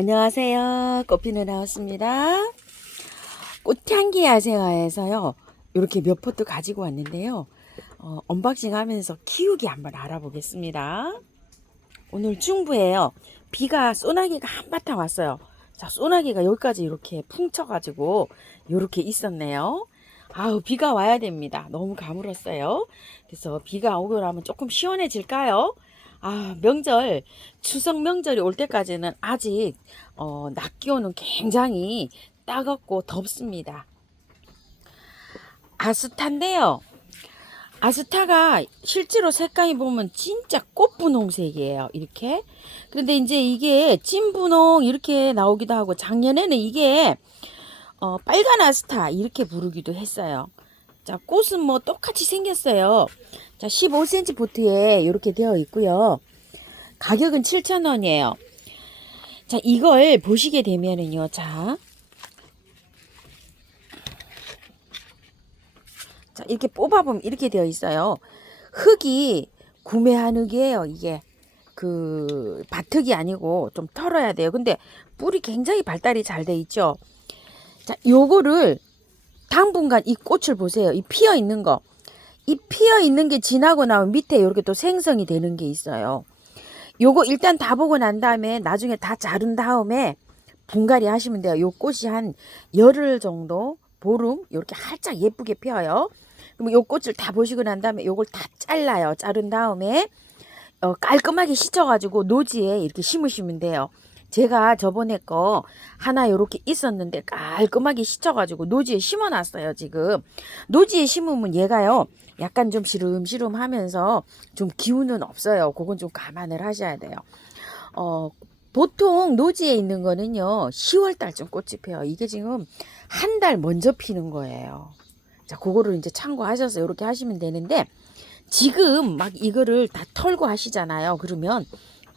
안녕하세요. 꽃피누 나왔습니다. 꽃향기 야생화에서요. 이렇게 몇 포트 가지고 왔는데요. 언박싱 하면서 키우기 한번 알아보겠습니다. 오늘 중부에요. 비가 소나기가 한바탕 왔어요. 자, 소나기가 여기까지 이렇게 풍쳐가지고 이렇게 있었네요. 아우, 비가 와야 됩니다. 너무 가물었어요. 그래서 비가 오고 나면 조금 시원해질까요? 아, 명절, 추석 명절이 올 때까지는 아직, 낮 기온은 굉장히 따갑고 덥습니다. 아스타인데요. 아스타가 실제로 색감이 보면 진짜 꽃분홍색이에요. 이렇게. 그런데 이제 이게 찐분홍 이렇게 나오기도 하고 작년에는 이게 빨간 아스타 이렇게 부르기도 했어요. 자, 꽃은 뭐 똑같이 생겼어요. 자, 15cm 포트에 이렇게 되어 있고요. 가격은 7,000원이에요. 자, 이걸 보시게 되면은요. 자, 이렇게 뽑아보면 이렇게 되어 있어요. 흙이 구매한 흙이에요. 이게 그 밭흙이 아니고 좀 털어야 돼요. 근데 뿌리 굉장히 발달이 잘 돼 있죠. 자, 요거를 당분간 이 꽃을 보세요. 이 피어 있는 거. 이 피어 있는 게 지나고 나면 밑에 이렇게 또 생성이 되는 게 있어요. 요거 일단 다 보고 난 다음에 나중에 다 자른 다음에 분갈이 하시면 돼요. 요 꽃이 한 열흘 정도 보름 이렇게 활짝 예쁘게 피어요. 그럼 요 꽃을 다 보시고 난 다음에 요걸 다 잘라요. 자른 다음에 깔끔하게 씻어가지고 노지에 이렇게 심으시면 돼요. 제가 저번에 거 하나 요렇게 있었는데 깔끔하게 씻어가지고 노지에 심어놨어요. 지금 노지에 심으면 얘가요 약간 좀 시름시름 하면서 좀 기운은 없어요. 그건 좀 감안을 하셔야 돼요. 보통 노지에 있는 거는요 10월 달쯤 꽃이 펴요. 이게 지금 한 달 먼저 피는 거예요. 자, 그거를 이제 참고하셔서 이렇게 하시면 되는데 지금 막 이거를 다 털고 하시잖아요. 그러면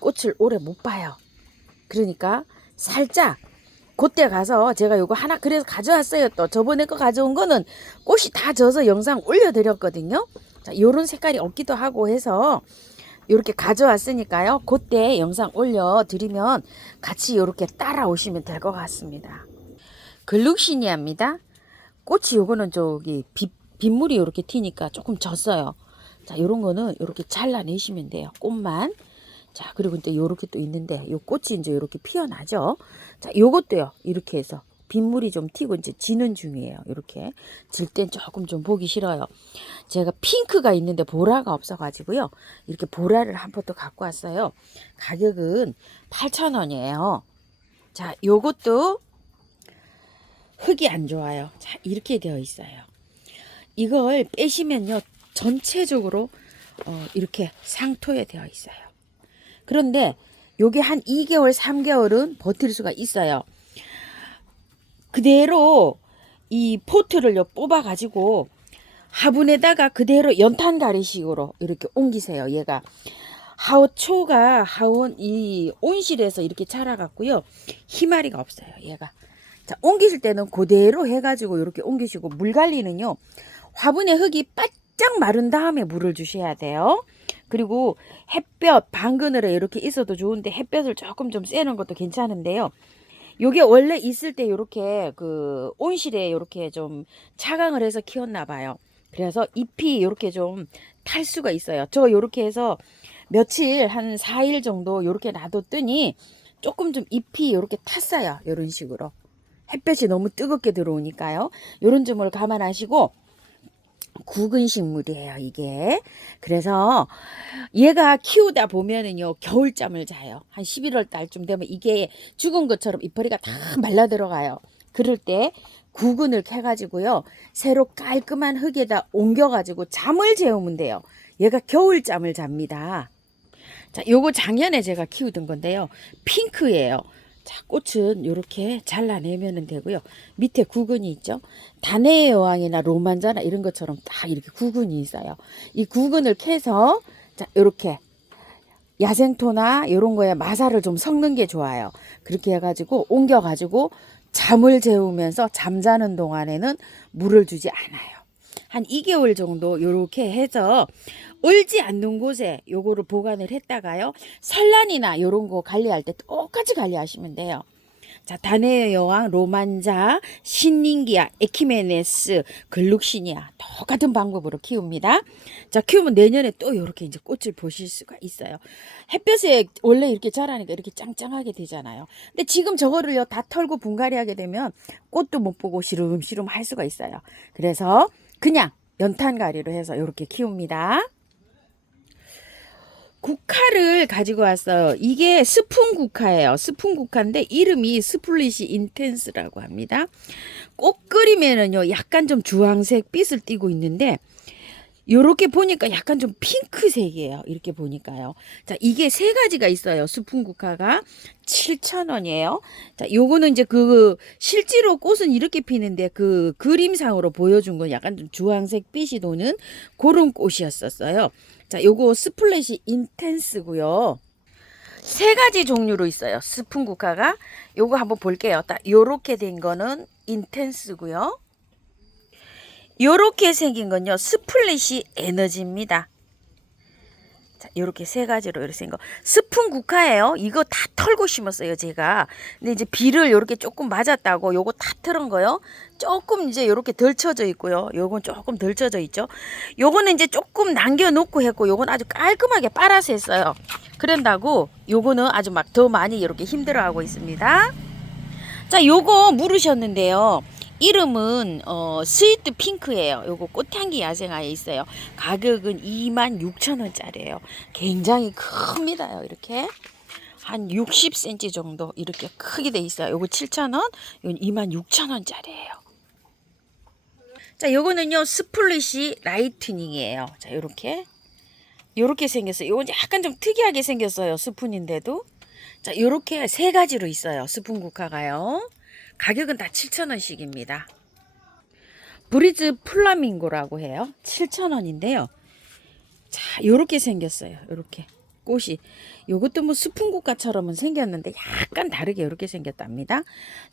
꽃을 오래 못 봐요. 그러니까 살짝 그때 가서 제가 요거 하나 그래서 가져왔어요. 또 저번에 거 가져온 거는 꽃이 다 져서 영상 올려드렸거든요. 자, 요런 색깔이 없기도 하고 해서 요렇게 가져왔으니까요. 그때 영상 올려드리면 같이 요렇게 따라오시면 될 것 같습니다. 글룩시니아입니다. 꽃이 요거는 저기 빗물이 요렇게 튀니까 조금 졌어요. 자, 요런 거는 요렇게 잘라내시면 돼요. 꽃만. 자, 그리고 이제 요렇게 또 있는데 요 꽃이 이제 요렇게 피어나죠. 자, 요것도요. 이렇게 해서 빗물이 좀 튀고 이제 지는 중이에요. 이렇게 질 땐 조금 좀 보기 싫어요. 제가 핑크가 있는데 보라가 없어 가지고요. 이렇게 보라를 한 포트 갖고 왔어요. 가격은 8,000원이에요. 자, 요것도 흙이 안 좋아요. 자, 이렇게 되어 있어요. 이걸 빼시면요. 전체적으로 이렇게 상토에 되어 있어요. 그런데 요게 한 2개월, 3개월은 버틸 수가 있어요. 그대로 이 포트를 뽑아 가지고 화분에다가 그대로 연탄 가리식으로 이렇게 옮기세요. 얘가 하우초가 하원 이 온실에서 이렇게 자라갔고요. 희마리가 없어요. 얘가. 자, 옮기실 때는 그대로 해가지고 이렇게 옮기시고 물 관리는요. 화분에 흙이 바짝 마른 다음에 물을 주셔야 돼요. 그리고 햇볕 방그늘에 이렇게 있어도 좋은데 햇볕을 조금 좀 쐬는 것도 괜찮은데요. 요게 원래 있을 때 요렇게 그 온실에 요렇게 좀 차강을 해서 키웠나 봐요. 그래서 잎이 요렇게 좀 탈 수가 있어요. 저 요렇게 해서 며칠 한 4일 정도 요렇게 놔뒀더니 조금 좀 잎이 요렇게 탔어요. 요런 식으로. 햇볕이 너무 뜨겁게 들어오니까요. 요런 점을 감안하시고 굵은 식물이에요, 이게. 그래서 얘가 키우다 보면은요, 겨울잠을 자요. 한 11월 달쯤 되면 이게 죽은 것처럼 잎허리가 다 말라 들어가요. 그럴 때 구근을 캐가지고요, 새로 깔끔한 흙에다 옮겨가지고 잠을 재우면 돼요. 얘가 겨울잠을 잡니다. 자, 요거 작년에 제가 키우던 건데요. 핑크예요. 자, 꽃은 이렇게 잘라내면 되고요. 밑에 구근이 있죠. 다네의 여왕이나 로만자나 이런 것처럼 딱 이렇게 구근이 있어요. 이 구근을 캐서 자, 이렇게 야생토나 이런 거에 마사를 좀 섞는 게 좋아요. 그렇게 해가지고 옮겨가지고 잠을 재우면서 잠자는 동안에는 물을 주지 않아요. 한 2개월 정도 요렇게 해서 얼지 않는 곳에 요거를 보관을 했다가요. 설란이나 요런 거 관리할 때 똑같이 관리하시면 돼요. 자, 다네의 여왕, 로만자, 신닌기아, 에키메네스, 글룩시니아 똑같은 방법으로 키웁니다. 자, 키우면 내년에 또 이렇게 이제 꽃을 보실 수가 있어요. 햇볕에 원래 이렇게 자라니까 이렇게 짱짱하게 되잖아요. 근데 지금 저거를요 다 털고 분갈이 하게 되면 꽃도 못 보고 시름시름 할 수가 있어요. 그래서 그냥 연탄가리로 해서 이렇게 키웁니다. 국화를 가지고 왔어요. 이게 스푼 국화예요. 스푼 국화인데 이름이 스플릿이 인텐스라고 합니다. 꽃 끓이면은요 약간 좀 주황색 빛을 띠고 있는데 요렇게 보니까 약간 좀 핑크색이에요. 이렇게 보니까요. 자, 이게 세 가지가 있어요. 스푼 국화가 7,000원이에요. 자, 요거는 이제 그 실제로 꽃은 이렇게 피는데 그 그림상으로 보여준 건 약간 좀 주황색 빛이 도는 그런 꽃이었었어요. 자, 요거 스플래시 인텐스고요. 세 가지 종류로 있어요. 스푼 국화가. 요거 한번 볼게요. 딱 요렇게 된 거는 인텐스고요. 요렇게 생긴 건요 스플릿이 에너지입니다. 자, 요렇게 세 가지로 이렇게 생긴 거 스푼 국화예요. 이거 다 털고 심었어요 제가. 근데 이제 비를 요렇게 조금 맞았다고 요거 다 털은 거요. 조금 이제 요렇게 덜 쳐져 있고요. 요건 조금 덜 쳐져 있죠. 요거는 이제 조금 남겨놓고 했고 요건 아주 깔끔하게 빨아서 했어요. 그런다고 요거는 아주 막 더 많이 이렇게 힘들어하고 있습니다. 자, 요거 물으셨는데요. 이름은 스위트 핑크예요. 요거 꽃향기 야생화에 있어요. 가격은 26,000원짜리예요. 굉장히 큽니다요. 이렇게 한 60cm 정도 이렇게 크게 돼 있어요. 요거 7,000원, 이건 26,000원짜리예요. 자, 요거는요 스플릿이 라이트닝이에요. 자, 요렇게 생겼어요. 요건 약간 좀 특이하게 생겼어요. 스푼인데도. 자, 요렇게 세 가지로 있어요. 스푼 국화가요. 가격은 다 7,000원씩입니다. 브리즈 플라밍고라고 해요. 7,000원인데요. 자, 요렇게 생겼어요. 요렇게 꽃이. 요것도 뭐 스푼 국화처럼은 생겼는데 약간 다르게 이렇게 생겼답니다.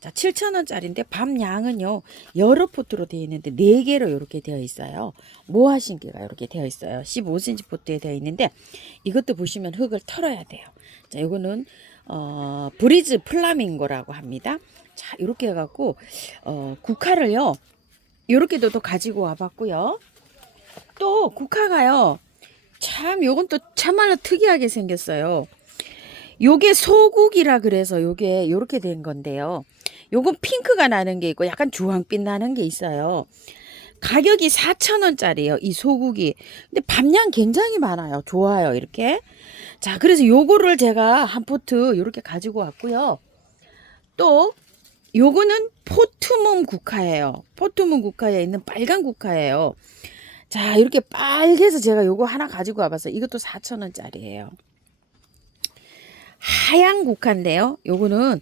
자, 7,000원짜리인데 밤양은요 여러 포트로 되어 있는데 4개로 이렇게 되어 있어요. 모아 심기가 이렇게 되어 있어요. 15cm 포트에 되어 있는데 이것도 보시면 흙을 털어야 돼요. 자, 요거는 브리즈 플라밍고라고 합니다. 자, 이렇게 해갖고 국화를요 요렇게도 또 가지고 와봤고요. 또 국화가요 참 요건 또 참말로 특이하게 생겼어요. 요게 소국이라 그래서 요게 요렇게 된 건데요. 요건 핑크가 나는 게 있고 약간 주황빛 나는 게 있어요. 가격이 4,000원짜리예요. 이 소국이. 근데 밤양 굉장히 많아요. 좋아요. 이렇게. 자, 그래서 요거를 제가 한 포트 요렇게 가지고 왔고요. 또 요거는 포트문 국화예요. 포트문 국화에 있는 빨간 국화예요. 자, 이렇게 빨개서 제가 요거 하나 가지고 와봤어요. 이것도 4,000원짜리예요. 하얀 국화인데요. 요거는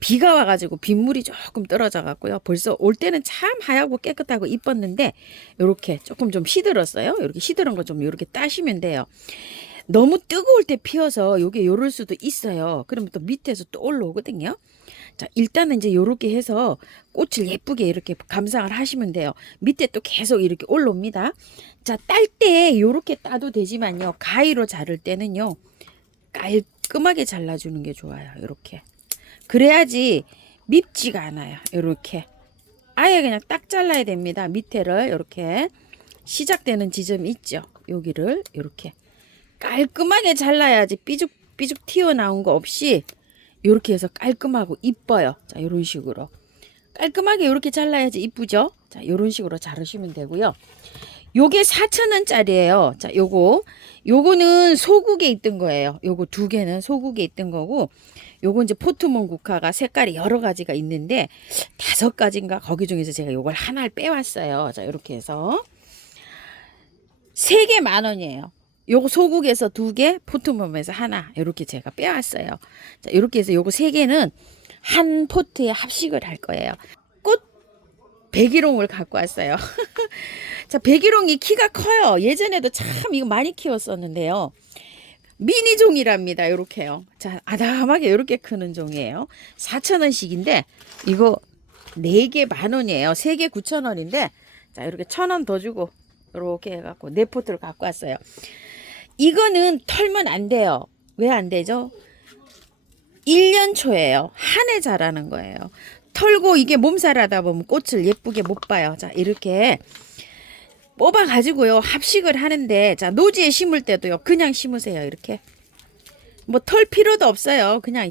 비가 와가지고 빗물이 조금 떨어져 갖고요. 벌써 올 때는 참 하얗고 깨끗하고 이뻤는데 요렇게 조금 좀 시들었어요. 이렇게 시들은 거 좀 이렇게 따시면 돼요. 너무 뜨거울 때 피어서 요게 요럴 수도 있어요. 그러면 또 밑에서 또 올라오거든요. 자, 일단은 이제 요렇게 해서 꽃을 예쁘게 이렇게 감상을 하시면 돼요. 밑에 또 계속 이렇게 올라옵니다. 자, 딸 때 요렇게 따도 되지만요. 가위로 자를 때는요. 깔끔하게 잘라주는 게 좋아요. 요렇게. 그래야지 밉지가 않아요. 요렇게. 아예 그냥 딱 잘라야 됩니다. 밑에를 요렇게 시작되는 지점이 있죠. 여기를 요렇게. 깔끔하게 잘라야지 삐죽삐죽 튀어나온 거 없이 요렇게 해서 깔끔하고 이뻐요. 자, 요런 식으로. 깔끔하게 요렇게 잘라야지 이쁘죠? 자, 요런 식으로 자르시면 되고요. 요게 4,000원짜리예요. 자, 요거는 소국에 있던 거예요. 요거 2개는 소국에 있던 거고, 요거 이제 포트몬 국화가 색깔이 여러 가지가 있는데 5가지인가 거기 중에서 제가 요걸 하나를 빼왔어요. 자, 요렇게 해서 3개 10,000원이에요. 요거 소국에서 2개, 포트몬에서 하나 이렇게 제가 빼왔어요. 자, 이렇게 해서 요거 3개는 한 포트에 합식을 할 거예요. 꽃 백일홍을 갖고 왔어요. 자, 백일홍이 키가 커요. 예전에도 참 이거 많이 키웠었는데요. 미니 종이랍니다. 이렇게요. 자, 아담하게 이렇게 크는 종이에요. 4,000원씩인데 이거 4개 10,000원이에요. 3개 9,000원인데 자, 이렇게 1,000원 더 주고 이렇게 해갖고 네 포트를 갖고 왔어요. 이거는 털면 안 돼요. 왜 안 되죠? 1년 초예요. 한 해 자라는 거예요. 털고 이게 몸살하다 보면 꽃을 예쁘게 못 봐요. 자, 이렇게 뽑아 가지고요. 합식을 하는데, 자, 노지에 심을 때도요. 그냥 심으세요. 이렇게. 뭐 털 필요도 없어요. 그냥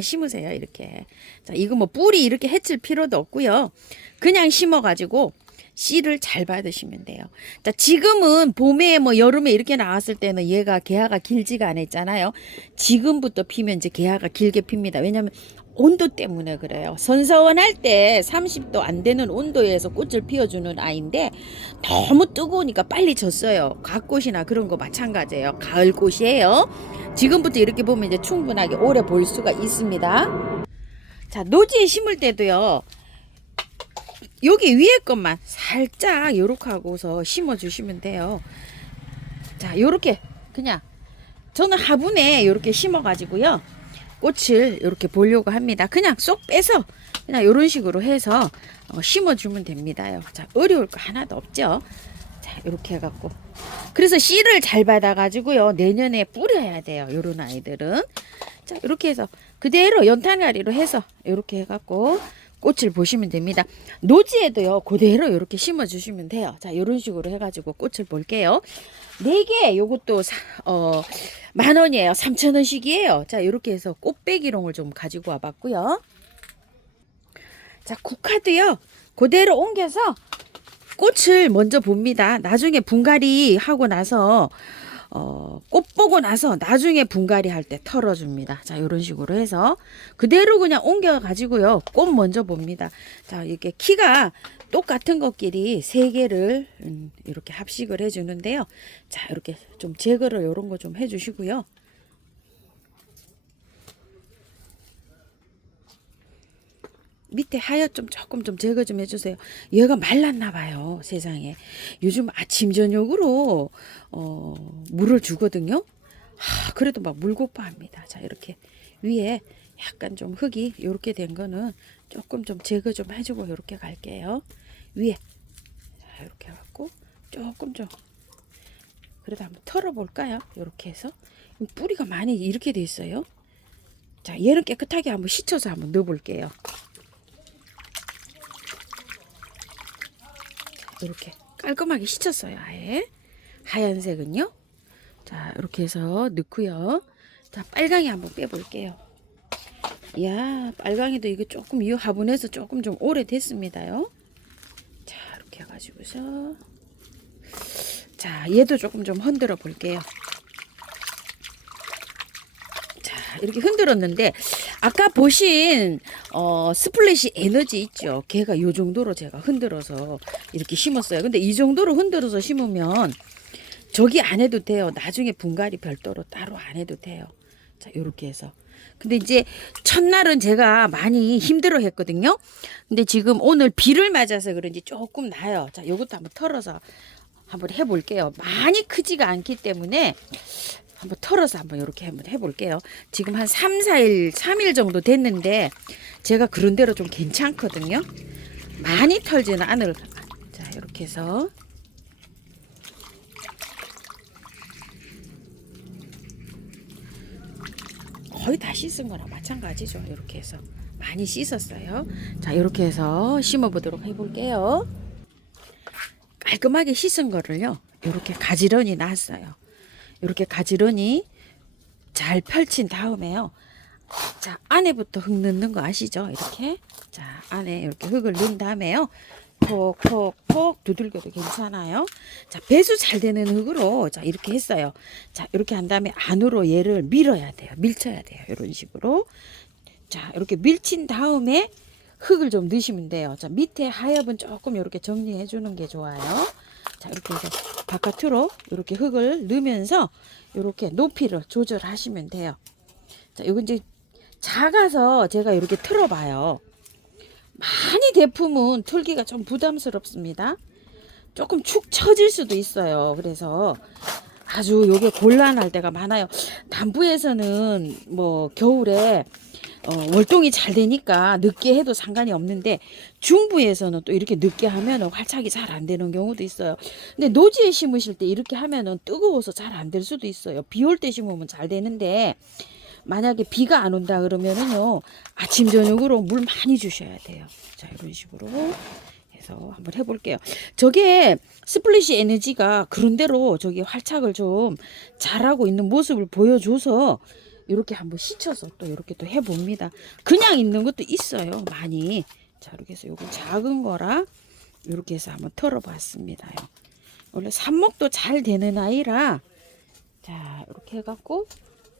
심으세요. 이렇게. 자, 이거 뭐 뿌리 이렇게 해칠 필요도 없고요. 그냥 심어 가지고 씨를 잘 받으시면 돼요. 자, 지금은 봄에 뭐 여름에 이렇게 나왔을 때는 얘가 개화가 길지가 않았잖아요. 지금부터 피면 이제 개화가 길게 핍니다. 왜냐면 온도 때문에 그래요. 선서원할 때 30도 안 되는 온도에서 꽃을 피워주는 아이인데 너무 뜨거우니까 빨리 졌어요. 갓꽃이나 그런 거 마찬가지예요. 가을꽃이에요. 지금부터 이렇게 보면 이제 충분하게 오래 볼 수가 있습니다. 자, 노지에 심을 때도요. 여기 위에 것만 살짝 요렇게 하고서 심어 주시면 돼요. 자, 요렇게 그냥 저는 화분에 요렇게 심어 가지고요. 꽃을 이렇게 보려고 합니다. 그냥 쏙 빼서 그냥 이런 식으로 해서 심어주면 됩니다요. 자, 어려울 거 하나도 없죠. 자, 이렇게 해갖고 그래서 씨를 잘 받아가지고요. 내년에 뿌려야 돼요. 요런 아이들은. 자, 이렇게 해서 그대로 연탄가리로 해서 이렇게 해갖고 꽃을 보시면 됩니다. 노지에도요. 그대로 이렇게 심어주시면 돼요. 자, 이런 식으로 해가지고 꽃을 볼게요. 4개 요것도 10,000원이에요. 3,000원씩이에요. 자, 이렇게 해서 꽃배기롱을 좀 가지고 와봤고요. 자, 국화도요. 그대로 옮겨서 꽃을 먼저 봅니다. 나중에 분갈이 하고 나서 꽃 보고 나서 나중에 분갈이 할 때 털어줍니다. 자, 이런 식으로 해서 그대로 그냥 옮겨 가지고요. 꽃 먼저 봅니다. 자, 이렇게 키가 똑같은 것끼리 3개를 이렇게 합식을 해주는데요. 자, 이렇게 좀 제거를 이런 거 좀 해주시고요. 밑에 하얗 좀 조금 좀 제거 좀 해주세요. 얘가 말랐나 봐요. 세상에. 요즘 아침 저녁으로 물을 주거든요. 그래도 막 물고파합니다. 자, 이렇게 위에 약간 좀 흙이 이렇게 된 거는 조금 좀 제거 좀 해주고 이렇게 갈게요. 위에 자, 이렇게 해갖고 조금 좀 그래도 한번 털어볼까요? 이렇게 해서 뿌리가 많이 이렇게 돼 있어요. 자, 얘는 깨끗하게 한번 씻어서 한번 넣어볼게요. 이렇게 깔끔하게 씻었어요. 아예 하얀색은요. 자, 이렇게 해서 넣고요. 자, 빨강이 한번 빼볼게요. 이야, 빨강이도 이게 조금 이 화분에서 조금 좀 오래됐습니다요. 자, 이렇게 해가지고서 자, 얘도 조금 좀 흔들어 볼게요. 자, 이렇게 흔들었는데 아까 보신 스플래시 에너지 있죠. 걔가 요 정도로 제가 흔들어서 이렇게 심었어요. 근데 이 정도로 흔들어서 심으면 저기 안 해도 돼요. 나중에 분갈이 별도로 따로 안 해도 돼요. 자, 요렇게 해서. 근데 이제 첫날은 제가 많이 힘들어 했거든요. 근데 지금 오늘 비를 맞아서 그런지 조금 나요. 자, 요것도 한번 털어서 한번 해볼게요. 많이 크지가 않기 때문에 한번 털어서 한번 이렇게 한번 해볼게요. 지금 한 3일 정도 됐는데 제가 그런 대로 좀 괜찮거든요. 많이 털지는 않을. 자, 이렇게 해서 거의 다 씻은 거랑 마찬가지죠. 이렇게 해서 많이 씻었어요. 자, 이렇게 해서 심어 보도록 해볼게요. 깔끔하게 씻은 거를요. 이렇게 가지런히 놨어요. 이렇게 가지런히 잘 펼친 다음에요. 자, 안에부터 흙 넣는 거 아시죠? 이렇게. 자, 안에 이렇게 흙을 넣은 다음에요. 톡톡톡 두들겨도 괜찮아요. 자, 배수 잘 되는 흙으로 자, 이렇게 했어요. 자, 이렇게 한 다음에 안으로 얘를 밀어야 돼요. 밀쳐야 돼요. 이런 식으로. 자, 이렇게 밀친 다음에 흙을 좀 넣으시면 돼요. 자, 밑에 하엽은 조금 이렇게 정리해 주는 게 좋아요. 자, 이렇게 해서 바깥으로 이렇게 흙을 넣으면서 이렇게 높이를 조절하시면 돼요. 자, 이건 이제 작아서 제가 이렇게 틀어봐요. 많이 대품은 틀기가 좀 부담스럽습니다. 조금 축 처질 수도 있어요. 그래서 아주 요게 곤란할 때가 많아요. 남부에서는 뭐 겨울에 월동이 잘 되니까 늦게 해도 상관이 없는데 중부에서는 또 이렇게 늦게 하면은 활착이 잘 안 되는 경우도 있어요. 근데 노지에 심으실 때 이렇게 하면은 뜨거워서 잘 안 될 수도 있어요. 비 올 때 심으면 잘 되는데 만약에 비가 안 온다 그러면은요 아침 저녁으로 물 많이 주셔야 돼요. 자, 이런 식으로 해서 한번 해볼게요. 저게 스플래시 에너지가 그런대로 저기 활착을 좀 잘하고 있는 모습을 보여줘서 이렇게 한번 씻혀서 또 이렇게 또 해봅니다. 그냥 있는 것도 있어요, 많이. 자, 이렇게 해서 요거 작은 거라 이렇게 해서 한번 털어봤습니다요. 원래 삽목도 잘 되는 아이라 자, 이렇게 해갖고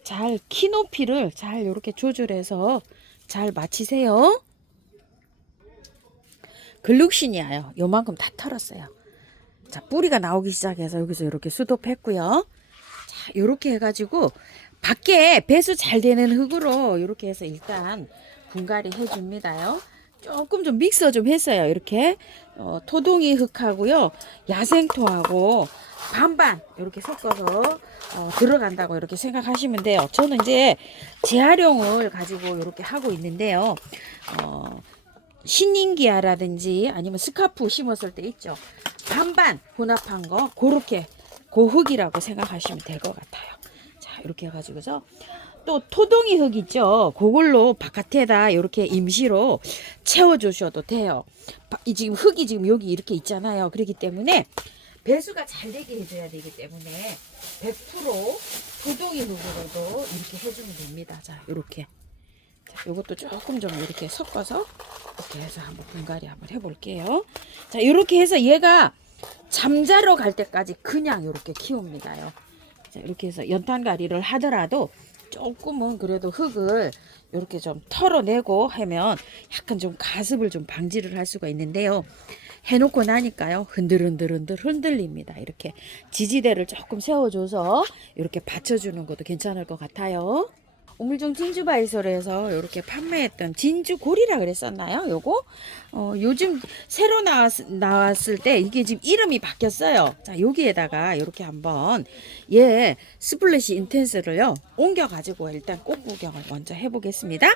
잘 키 높이를 잘 이렇게 조절해서 잘 맞추세요. 글룩신이에요. 요만큼 다 털었어요. 자, 뿌리가 나오기 시작해서 여기서 이렇게 수독했고요. 자, 이렇게 해가지고 밖에 배수 잘 되는 흙으로 이렇게 해서 일단 분갈이 해줍니다요. 조금 좀 믹서 좀 했어요. 이렇게 토동이 흙하고요, 야생토하고 반반 이렇게 섞어서 들어간다고 이렇게 생각하시면 돼요. 저는 이제 재활용을 가지고 이렇게 하고 있는데요. 신인기아라든지 아니면 스카프 심었을 때 있죠. 반반 혼합한 거 그렇게 고흙이라고 생각하시면 될 것 같아요. 자, 이렇게 해가지고서 또 토동이 흙 있죠. 그걸로 바깥에다 이렇게 임시로 채워주셔도 돼요. 지금 흙이 지금 여기 이렇게 있잖아요. 그렇기 때문에 배수가 잘 되게 해줘야 되기 때문에 100% 토동이 흙으로도 이렇게 해주면 됩니다. 자, 이렇게. 자, 요것도 조금 좀 이렇게 섞어서 이렇게 해서 한번 분갈이 한번 해볼게요. 자, 이렇게 해서 얘가 잠자러 갈 때까지 그냥 이렇게 키웁니다요. 자, 이렇게 해서 연탄가리를 하더라도 조금은 그래도 흙을 이렇게 좀 털어내고 하면 약간 좀 가습을 좀 방지를 할 수가 있는데요. 해놓고 나니까요 흔들흔들 흔들립니다. 이렇게 지지대를 조금 세워줘서 이렇게 받쳐주는 것도 괜찮을 것 같아요. 우물정 진주바이솔에서 이렇게 판매했던 진주골이라 그랬었나요? 요거 요즘 새로 나왔을 때 이게 지금 이름이 바뀌었어요. 자, 여기에다가 이렇게 한번 얘 스플래시 인텐스를요 옮겨 가지고 일단 꽃 구경을 먼저 해보겠습니다.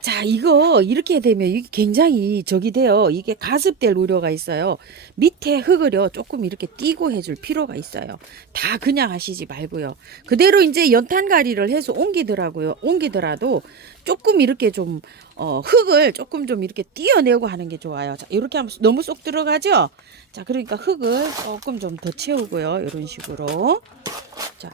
자, 이거 이렇게 되면 이게 굉장히 적이 돼요. 이게 가습될 우려가 있어요. 밑에 흙을요 조금 이렇게 띄고 해줄 필요가 있어요. 다 그냥 하시지 말고요. 그대로 이제 연탄가리를 해서 옮기더라도 조금 이렇게 좀 흙을 조금 좀 이렇게 띄어내고 하는 게 좋아요. 자, 이렇게 하면 너무 쏙 들어가죠. 자, 그러니까 흙을 조금 좀 더 채우고요. 이런 식으로. 자,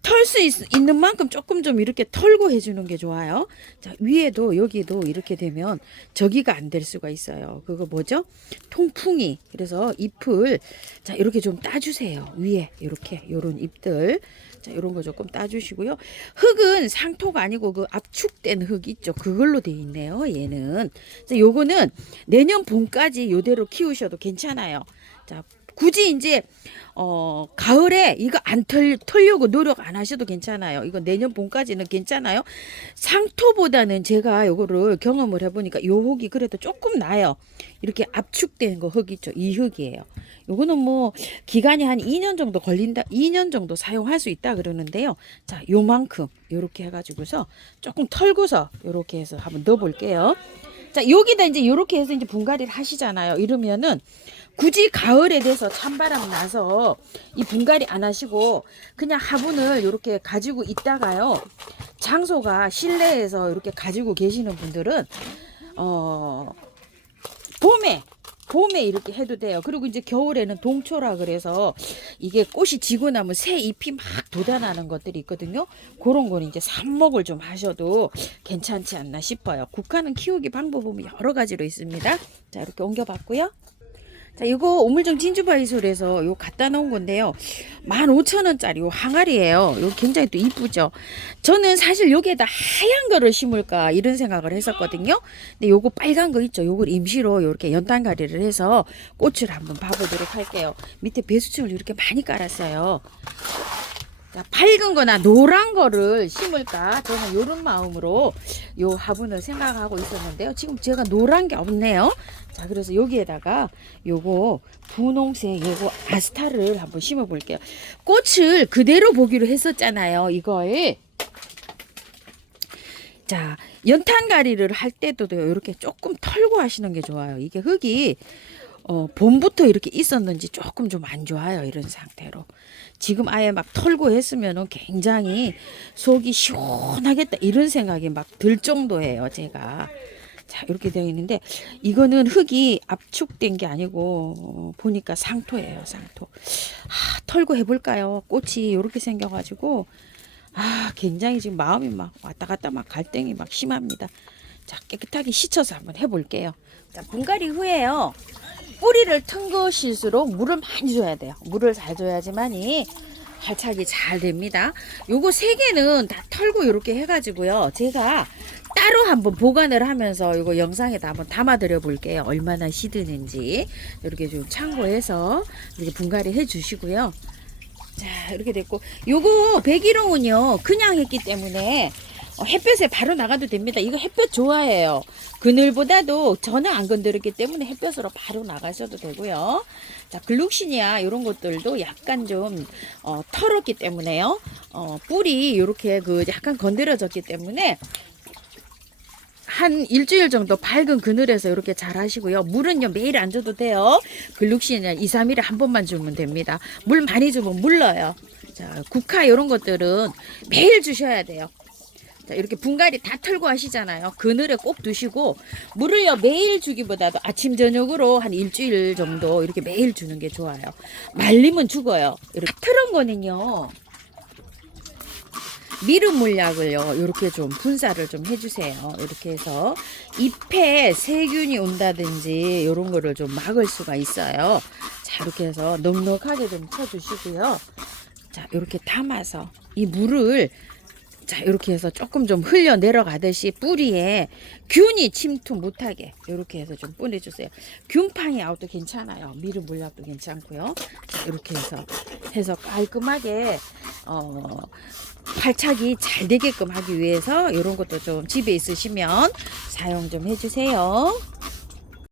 털 수 있는 만큼 조금 좀 이렇게 털고 해주는 게 좋아요. 자, 위에도 여기도 이렇게 되면 저기가 안 될 수가 있어요. 그거 뭐죠? 통풍이. 그래서 잎을 자 이렇게 좀 따주세요. 위에 이렇게 요런 잎들 자 요런 거 조금 따주시고요. 흙은 상토가 아니고 그 압축된 흙 있죠. 그걸로 돼 있네요. 얘는. 자, 요거는 내년 봄까지 요대로 키우셔도 괜찮아요. 자, 굳이 이제 가을에 이거 안 털려고 노력 안 하셔도 괜찮아요. 이거 내년 봄까지는 괜찮아요. 상토보다는 제가 요거를 경험을 해보니까 요 흙이 그래도 조금 나아요. 이렇게 압축된 거 흙 있죠. 이 흙이에요. 요거는 뭐 기간이 한 2년 정도 걸린다. 2년 정도 사용할 수 있다 그러는데요. 자, 요만큼 요렇게 해가지고서 조금 털고서 요렇게 해서 한번 넣어 볼게요. 자, 여기다 이제 요렇게 해서 이제 분갈이를 하시잖아요. 이러면은 굳이 가을에 돼서 찬바람 나서 이 분갈이 안 하시고 그냥 화분을 이렇게 가지고 있다가요. 장소가 실내에서 이렇게 가지고 계시는 분들은 봄에 이렇게 해도 돼요. 그리고 이제 겨울에는 동초라 그래서 이게 꽃이 지고 나면 새 잎이 막 돋아나는 것들이 있거든요. 그런 거는 이제 삽목을 좀 하셔도 괜찮지 않나 싶어요. 국화는 키우기 방법은 여러 가지로 있습니다. 자, 이렇게 옮겨봤고요. 자, 이거 우물정 진주바이솔에서 요 갖다 놓은 건데요. 15,000원짜리 요 항아리예요. 요 굉장히 또 이쁘죠. 저는 사실 여기에다 하얀 거를 심을까 이런 생각을 했었거든요. 근데 요거 빨간 거 있죠. 요걸 임시로 이렇게 연탄가리를 해서 꽃을 한번 봐보도록 할게요. 밑에 배수층을 이렇게 많이 깔았어요. 자, 밝은 거나 노란 거를 심을까 저는 요런 마음으로 요 화분을 생각하고 있었는데요. 지금 제가 노란 게 없네요. 자, 그래서 여기에다가 요거 분홍색 요거 아스타를 한번 심어 볼게요. 꽃을 그대로 보기로 했었잖아요. 이걸 자, 연탄가리를 할 때도 이렇게 조금 털고 하시는 게 좋아요. 이게 흙이 봄부터 이렇게 있었는지 조금 좀 안 좋아요. 이런 상태로. 지금 아예 막 털고 했으면은 굉장히 속이 시원하겠다. 이런 생각이 막 들 정도예요. 제가. 자, 이렇게 되어 있는데 이거는 흙이 압축된 게 아니고 보니까 상토예요. 상토. 털고 해볼까요? 꽃이 이렇게 생겨가지고 굉장히 지금 마음이 막 왔다 갔다 막 갈등이 막 심합니다. 자, 깨끗하게 씻어서 한번 해볼게요. 자, 분갈이 후에요. 뿌리를 튼 것일수록 물을 많이 줘야 돼요. 물을 잘 줘야지만이 활착이 잘 됩니다. 요거 3개는 다 털고 이렇게 해가지고요. 제가 따로 한번 보관을 하면서 이거 영상에다 한번 담아드려 볼게요. 얼마나 시드는지 이렇게 좀 참고해서 이렇게 분갈이 해주시고요. 자, 이렇게 됐고 요거 백일홍은요 그냥 했기 때문에 햇볕에 바로 나가도 됩니다. 이거 햇볕 좋아해요. 그늘보다도 전혀 안 건드렸기 때문에 햇볕으로 바로 나가셔도 되고요. 자, 글룩시니아 이런 것들도 약간 좀 털었기 때문에요. 뿌리 이렇게 그 약간 건드려졌기 때문에 한 일주일 정도 밝은 그늘에서 이렇게 잘 하시고요. 물은요 매일 안 줘도 돼요. 글룩시니아 2, 3일에 한 번만 주면 됩니다. 물 많이 주면 물러요. 자, 국화 이런 것들은 매일 주셔야 돼요. 자, 이렇게 분갈이 다 털고 하시잖아요. 그늘에 꼭 두시고 물을요 매일 주기보다도 아침 저녁으로 한 일주일 정도 이렇게 매일 주는 게 좋아요. 말리면 죽어요. 이렇게 털은 거는요 미름 물약을요 이렇게 좀 분사를 좀 해주세요. 이렇게 해서 잎에 세균이 온다든지 이런 거를 좀 막을 수가 있어요. 자, 이렇게 해서 넉넉하게 좀 쳐주시고요. 자, 이렇게 담아서 이 물을 자, 이렇게 해서 조금 좀 흘려 내려가듯이 뿌리에 균이 침투 못하게 이렇게 해서 좀 뿌려주세요. 균팡이 아웃도 괜찮아요. 미름 물약도 괜찮고요. 자, 이렇게 해서 깔끔하게 활착이 잘 되게끔 하기 위해서 이런 것도 좀 집에 있으시면 사용 좀 해주세요.